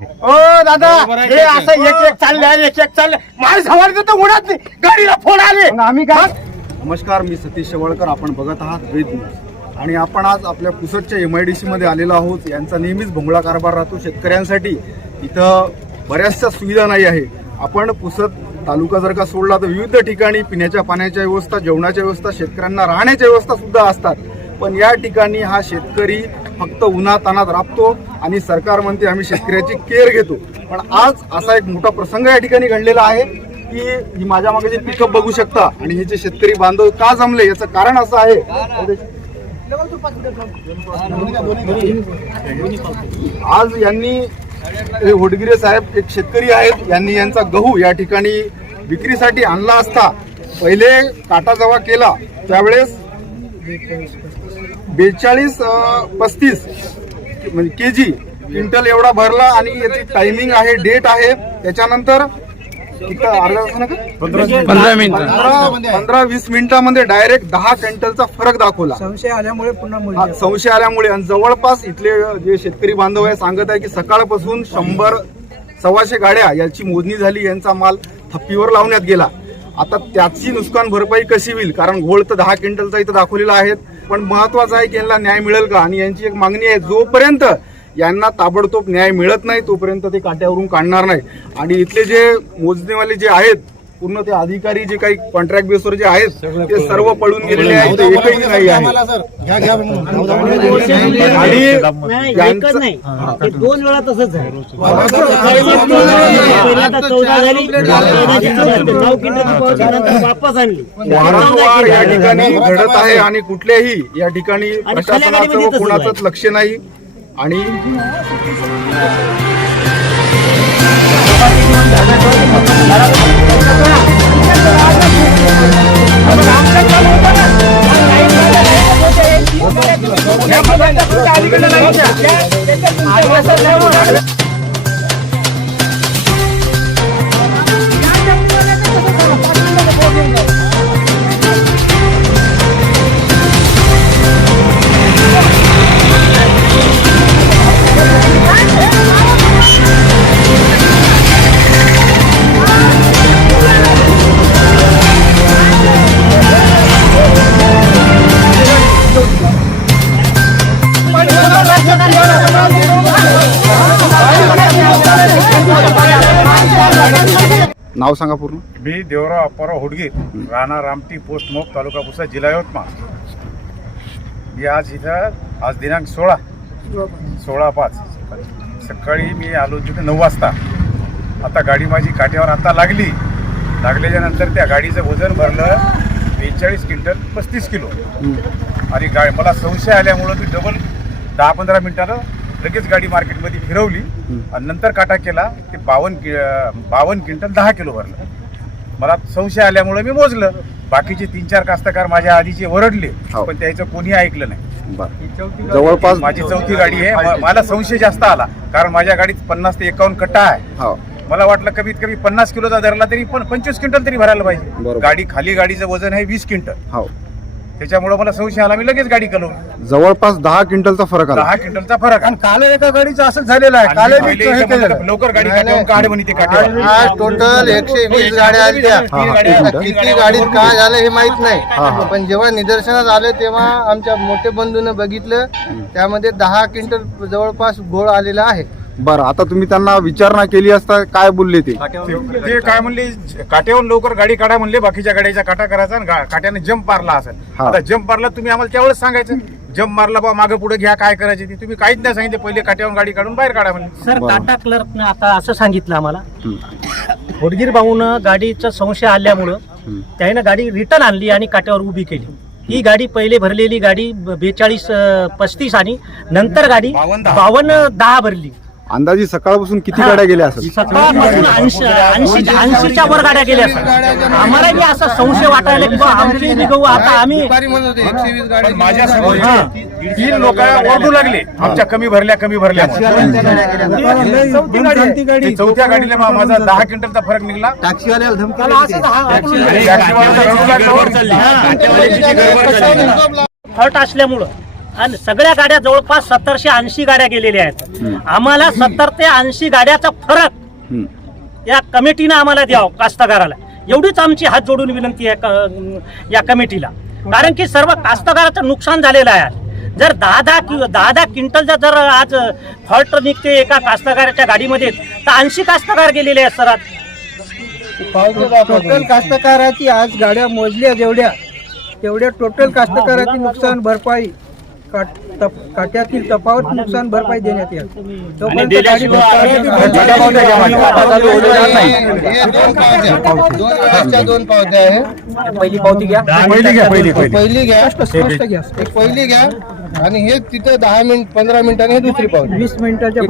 ओ दादा हे असं एक चाललंय माझ्या सवारीचं तर उडत नाही, गाडीला फोन आले आम्ही काय. नमस्कार, मी सतीश शेवाळकर. आपण बघत आहात वेद न्यूज आणि आपण आज आपल्या पुसदच्या MIDC मध्ये आलेलो आहोत. यांचा नेहमीच भोंगळा कारभार राहतो शेतकऱ्यांसाठी. इथं बऱ्याचशा सुविधा नाही आहे. आपण पुसद तालुका जर का सोडला तर विविध ठिकाणी पिण्याच्या पाण्याच्या व्यवस्था, जेवणाच्या व्यवस्था, शेतकऱ्यांना राहण्याच्या व्यवस्था सुद्धा असतात. पण या ठिकाणी हा शेतकरी फक्त उन्हातानात राबतो आणि सरकार म्हणते आम्ही शेतकऱ्याची केअर घेतो. पण आज असा एक मोठा प्रसंग या ठिकाणी घडलेला आहे की ही माझ्या मागे जे पिकअप बघू शकता आणि हे जे शेतकरी बांधव का जमले याचं कारण असं आहे. आज यांनी हे होडगिरे साहेब एक शेतकरी आहेत, यांनी यांचा गहू या ठिकाणी विक्रीसाठी आणला असता पहिले काटा जेव्हा केला त्यावेळेस 42-35 म्हणजे केजी क्विंटल एवढा भरला आणि याची टायमिंग आहे, डेट आहे. त्याच्यानंतर 15-20 मिनिटांमध्ये डायरेक्ट 10 क्विंटलचा फरक दाखवला. संशय आल्यामुळे आणि जवळपास इथले जे शेतकरी बांधव आहे सांगत आहे की सकाळपासून 100-125 गाड्या याची मोजणी झाली, यांचा माल थप्पीवर लावण्यात गेला. आता त्याची नुकसान भरपाई कशी होईल, कारण घोळ तर 10 क्विंटलचा इथं दाखवलेला आहे. पण महत्वाचं आहे की यांना न्याय मिळेल का, आणि यांची एक मागणी आहे जोपर्यंत यांना ताबडतोब न्याय मिळत नाही तोपर्यंत ते काट्यावरून काढणार नाही. आणि इथले जे मोजणीवाले जे आहेत पूर्ण ते अधिकारी जे काही कॉन्ट्रॅक्ट बेसवर जे आहेत ते सर्व पळून गेलेले आहेत, एकही नाही आहे. आणि दोन वेळा तसंच झालं. वापस आणली वारंवार या ठिकाणी घडत आहे आणि कुठल्याही या ठिकाणी प्रशासनाचं कोणाचंच लक्ष नाही. आणि नाव सांगा पूर्ण. मी देवराव अप्पाराव होडगीर, राणा रामटी, पोस्ट मोप, तालुका पुसद, जिल्हा यवतमाळ. मी आज दिनांक 16/5 सकाळी मी आलो तिथे 9 वाजता. आता गाडी माझी काठ्यावर आता लागल्याच्या नंतर त्या गाडीचं वजन भरलं 42 क्विंटल 35 किलो. आणि मला संशय आल्यामुळं मी डबल 10-15 मिनिटानं लगेच गाडी मार्केटमध्ये फिरवली आणि नंतर काटा केला. ते 52 क्विंटल 10 किलो भरलं. मला संशय आल्यामुळे मी मोजलं. बाकीचे 3-4 कास्तकार माझ्या आधीचे ओरडले पण त्याचं कोणी ऐकलं नाही. जवळपास माझी 4थी गाडी आहे. मला संशय जास्त आला कारण माझ्या गाडीत 50 ते 51 कट्टा आहे. मला वाटलं कमीत कमी 50 किलोचा धरला तरी पण 25 क्विंटल तरी भरायला पाहिजे. गाडीचं वजन आहे 20 क्विंटल. त्याच्यामुळे मला संशय आला, मी लगेच गाडी कलवली. जवळपास 10 क्विंटलचा फरक आला. 10 क्विंटलचा फरक. आणि काल एका गाडीचं असं झालेलं आहे. काल लवकर गाडी काढ म्हणे ते टोटल 120 गाड्या आल्या. किती गाडीत काय झालं हे माहित नाही. पण जेव्हा निदर्शनात आले तेव्हा आमच्या मोठे बंधून बघितलं, त्यामध्ये 10 क्विंटल जवळपास घोळ आलेला आहे. बरं, आता तुम्ही त्यांना विचारणा केली असता काय बोलले ते काय म्हणले, काट्यावरून लवकर गाडी काढा म्हणले. बाकीच्या गाड्याचा काटा करायचा आणि काट्याने जम्प मारला असेल. आता जम्प मारला तुम्ही आम्हाला त्यावेळेस सांगायचं. जम्प मारला बा मागे पुढे घ्या काय करायचे ते तुम्ही काहीच नाही सांगितले. पहिले काट्यावरून गाडी काढून बाहेर काढा म्हणले. सर, टाटा क्लर्कनं आता असं सांगितलं आम्हाला, होडगीर भाऊनं गाडीचा संशय आल्यामुळं त्याने गाडी रिटर्न आणली आणि काट्यावर उभी केली. ही गाडी पहिले भरलेली गाडी 42-35 आणि नंतर गाडी 52-10 भरली. अंदाजी सकाळपासून किती गाड्या गेल्या असतात? सकाळपासून 80च्या वर गाड्या गेल्या असतात. आम्हाला बी असा संशय वाटायला की आमची गहू आता आम्ही माझ्या 3 लोक ओरडू लागले आमच्या कमी भरल्या. चौथ्या गाडीला माझा 10 क्विंटलचा फरक निघला. फॉल्ट असल्यामुळं आणि सगळ्या गाड्या जवळपास 70-80 गाड्या गेलेल्या आहेत. आम्हाला 70 ते 80 गाड्याचा फरक या कमिटीनं आम्हाला द्यावं कास्तकाराला, एवढीच आमची हात जोडून विनंती आहे या कमिटीला. कारण की सर्व कास्तकाराचं नुकसान झालेलं आहे. जर 10 क्विंटलचा जर आज फॉल्ट निघते एका कास्तकाराच्या गाडीमध्ये, तर 80 कास्तकार गेलेले आहेत सर. टोटल कास्तकाराची आज गाड्या मोजल्या तेवढ्या टोटल कास्तकाराची नुकसान भरपाई काट्यातील तफावत नुकसान भरपाई देण्यात येईल. तोपर्यंत गाडी दोन पावत्या आहे. पहिली पावती घ्या. पहिली घ्या आणि हे तिथं 10 मिनिट 15 मिनिटांनी दुसरी पावती. 20 मिनिटाच्या